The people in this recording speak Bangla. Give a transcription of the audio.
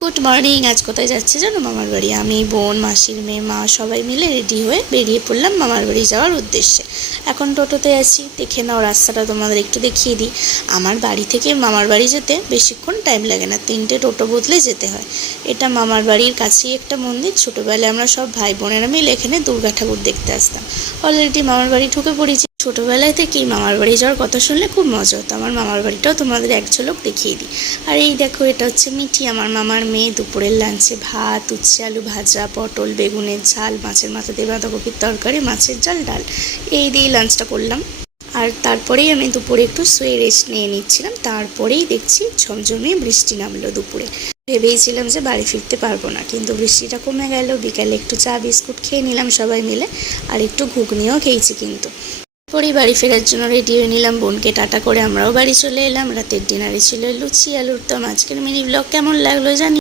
Good morning. আজ কোথায় যাচ্ছে জানো? মামার বাড়ি। আমি, বোন, মাসির মেয়ে, মা সবাই মিলে রেডি হয়ে বেরিয়ে পড়লাম মামার বাড়ি যাওয়ার উদ্দেশ্যে। এখন টোটোতে আছি, দেখে নাও রাস্তাটা তোমাদের একটু দেখিয়ে দিই। আমার বাড়ি থেকে মামার বাড়ি যেতে বেশিক্ষণ টাইম লাগে না, 3টে টোটো বদলে যেতে হয়। এটা মামার বাড়ির কাছেই একটা মন্দির। ছোটোবেলায় আমরা সব ভাই বোনেরা মিলে এখানে দুর্গা ঠাকুর দেখতে আসতাম। অলরেডি মামার বাড়ি ঢুকে পড়েছি। ছোটোবেলায় থেকেই মামার বাড়ি যাওয়ার কথা শুনলে খুব মজা হতো। আমার মামার বাড়িটাও তোমাদের এক ঝলক দেখিয়ে দিই। আর এই দেখো, এটা হচ্ছে মিঠি, আমার মামার মেয়ে। দুপুরের লাঞ্চে ভাত, উচ্ছে আলু ভাজা, পটল বেগুনের ঝাল, মাছের মাথা দিয়ে বাঁধাকপির তরকারি, মাছের ঝাল, ডাল, এই দিয়েই লাঞ্চটা করলাম। আর তারপরেই আমি দুপুরে একটু শুয়ে রেস্ট নিয়ে নিচ্ছিলাম। তারপরেই দেখছি ঝমঝমিয়ে বৃষ্টি নামলো দুপুরে। ভেবেইছিলাম যে বাড়ি ফিরতে পারবো না, কিন্তু বৃষ্টিটা কমে গেল। বিকালে একটু চা বিস্কুট খেয়ে নিলাম সবাই মিলে, আর একটু ঘুগনিও খেয়েছি। কিন্তু পরেই বাড়ি ফেরার জন্য রেডি হয়ে নিলাম। বোনকে টাটা করে আমরাও বাড়ি চলে এলাম। রাতের ডিনারে ছিল লুচি আলুর দম। আজকের মিনি ব্লগ কেমন লাগলো জানি।